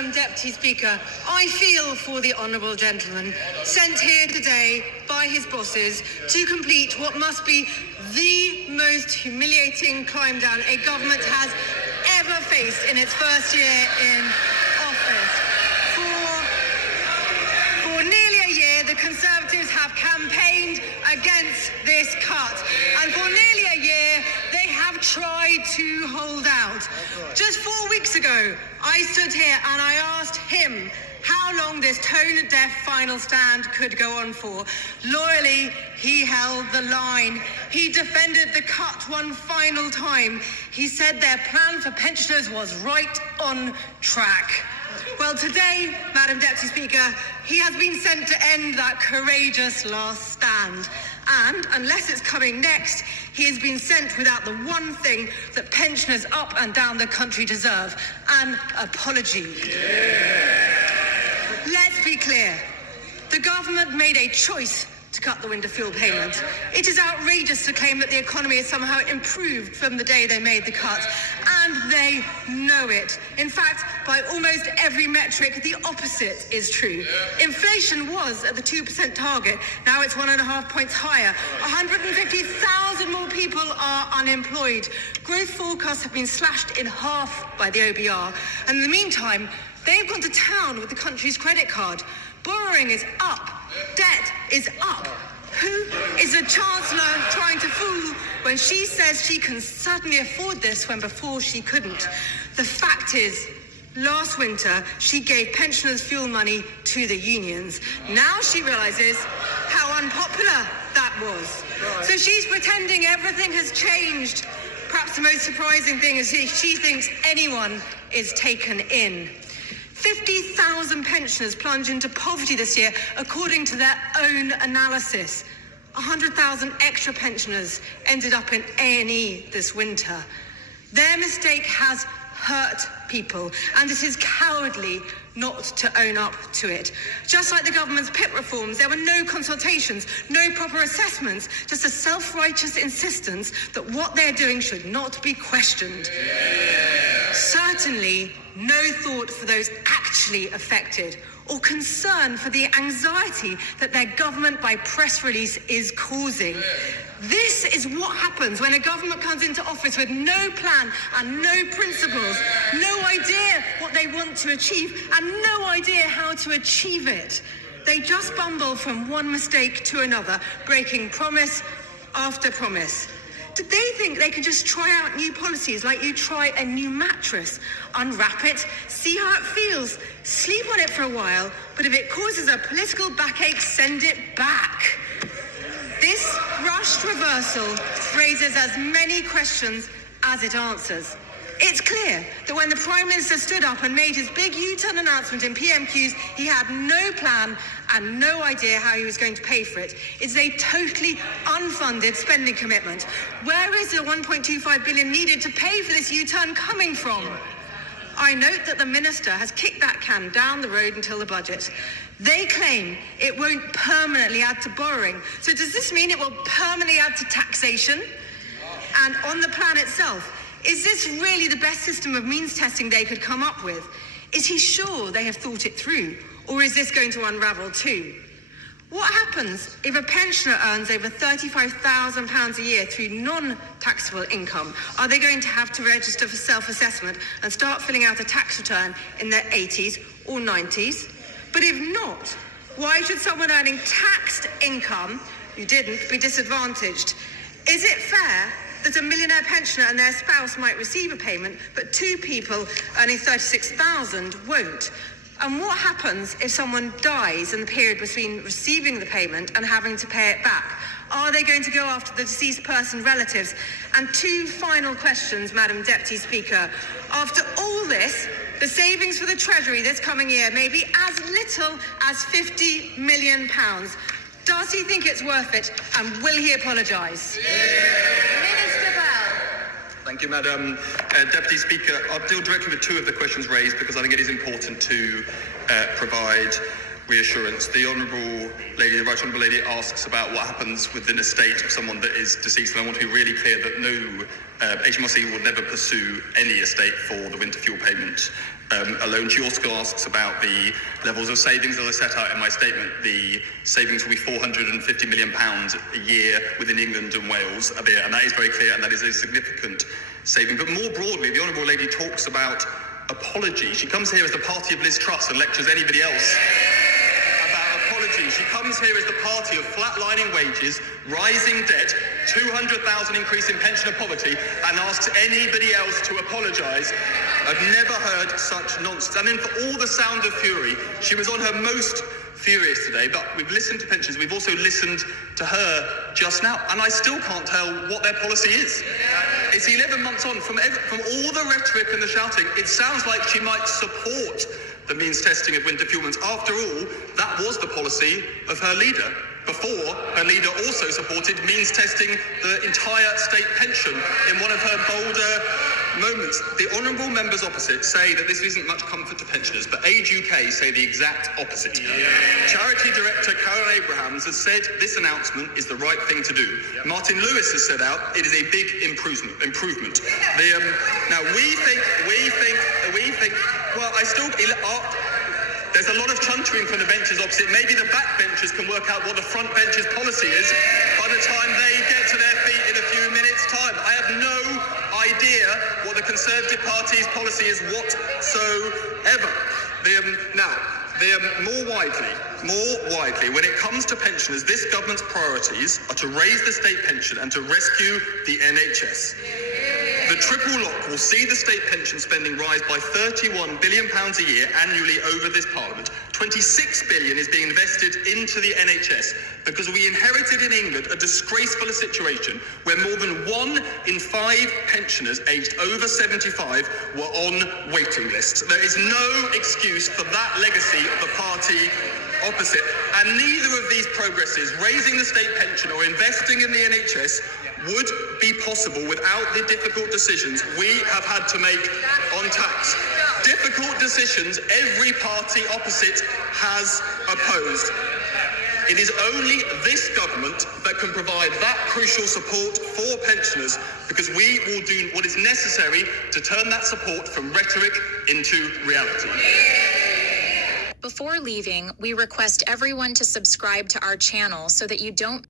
Madam Deputy Speaker, I feel for the honourable gentleman sent here today by his bosses to complete what must be the most humiliating climb down a government has ever faced in its first year in office. For nearly a year, the Conservatives have campaigned against this cut, and for nearly a year, they have tried to hold out. Just 4 weeks ago, I stood here and I asked him how long this tone-deaf final stand could go on for. Loyally, he held the line. He defended the cut one final time. He said their plan for pensioners was right on track. Well, today, Madam Deputy Speaker, he has been sent to end that courageous last stand. And, unless it's coming next, he has been sent without the one thing that pensioners up and down the country deserve: an apology. Let's be clear. The government made a choice to cut the winter fuel payment. It is outrageous to claim that the economy has somehow improved from the day they made the cut, and they know it. In fact, by almost every metric, the opposite is true. Inflation was at the 2% target. Now it's 1.5 points higher. 150,000 more people are unemployed. Growth forecasts have been slashed in half by the OBR. And in the meantime, they've gone to town with the country's credit card. Borrowing is up. Debt is up. Who is the Chancellor trying to fool when she says she can certainly afford this when before she couldn't? The fact is, last winter, she gave pensioners fuel money to the unions. Now she realises how unpopular that was. So she's pretending everything has changed. Perhaps the most surprising thing is she thinks anyone is taken in. 50,000 pensioners plunge into poverty this year, according to their own analysis. 100,000 extra pensioners ended up in A&E this winter. Their mistake has hurt people, and it is cowardly not to own up to it. Just like the government's PIP reforms, there were no consultations, no proper assessments, just a self-righteous insistence that what they're doing should not be questioned. Certainly, no thought for those actually affected, or concern for the anxiety that their government by press release is causing. This is what happens when a government comes into office with no plan and no principles, no idea what they want to achieve, and no idea how to achieve it. They just bumble from one mistake to another, breaking promise after promise. Did they think they could just try out new policies like you try a new mattress? Unwrap it, see how it feels, sleep on it for a while, but if it causes a political backache, send it back. This rushed reversal raises as many questions as it answers. It's clear that when the Prime Minister stood up and made his big U-turn announcement in PMQs, he had no plan and no idea how he was going to pay for it. It's a totally unfunded spending commitment. Where is the 1.25 billion needed to pay for this U-turn coming from? I note that the Minister has kicked that can down the road until the budget. They claim it won't permanently add to borrowing. So does this mean it will permanently add to taxation? And on the plan itself, is this really the best system of means testing they could come up with? Is he sure they have thought it through? Or is this going to unravel too? What happens if a pensioner earns over £35,000 a year through non-taxable income? Are they going to have to register for self-assessment and start filling out a tax return in their 80s or 90s? But if not, why should someone earning taxed income who didn't be disadvantaged? Is it fair that a millionaire pensioner and their spouse might receive a payment, but two people earning $36,000 won't? And what happens if someone dies in the period between receiving the payment and having to pay it back? Are they going to go after the deceased person's relatives? And two final questions, Madam Deputy Speaker. After all this, the savings for the Treasury this coming year may be as little as £50 million. Does he think it's worth it, and will he apologise? Minister Bell. Thank you, Madam Deputy Speaker. I'll deal directly with two of the questions raised because I think it is important to provide reassurance. The Honourable Lady, the Right Honourable Lady, asks about what happens with an estate of someone that is deceased, and I want to be really clear that no HMRC will never pursue any estate for the winter fuel payment alone. She also asks about the levels of savings that are set out in my statement. The savings will be £450 million a year within England and Wales, and that is very clear, and that is a significant saving. But more broadly, the Honourable Lady talks about apology. She comes here as the party of Liz Truss and lectures anybody else about apology. She comes here as the party of flatlining wages, rising debt, 200,000 increase in pensioner poverty, and asks anybody else to apologise. I've never heard such nonsense. And then for all the sound of fury, she was on her most furious today, but we've listened to pensioners. We've also listened to her just now, and I still can't tell what their policy is. It's 11 months on. From all the rhetoric and the shouting, it sounds like she might support the means testing of winter fuel. After all, that was the policy of her leader. Before, her leader also supported means testing the entire state pension in one of her bolder moments. The honourable members opposite say that this isn't much comfort to pensioners, but Age UK say the exact opposite. Charity Director Caroline Abrahams has said this announcement is the right thing to do. Martin Lewis has said out it is a big improvement. Now we think. Well, there's a lot of chuntering from the benches opposite. Maybe the backbenchers can work out what the front bench's policy is by the time they get to their feet in a few minutes' time. I have no idea what the Conservative Party's policy is whatsoever. More widely, when it comes to pensioners, this government's priorities are to raise the state pension and to rescue the NHS. The triple lock will see the state pension spending rise by £31 billion a year annually over this Parliament. £26 billion is being invested into the NHS because we inherited in England a disgraceful situation where more than 1 in 5 pensioners aged over 75 were on waiting lists. There is no excuse for that legacy of the party opposite, and neither of these progresses, raising the state pension or investing in the NHS, would be possible without the difficult decisions we have had to make on tax. Difficult decisions every party opposite has opposed. It is only this government that can provide that crucial support for pensioners, because we will do what is necessary to turn that support from rhetoric into reality. Before leaving, we request everyone to subscribe to our channel so that you don't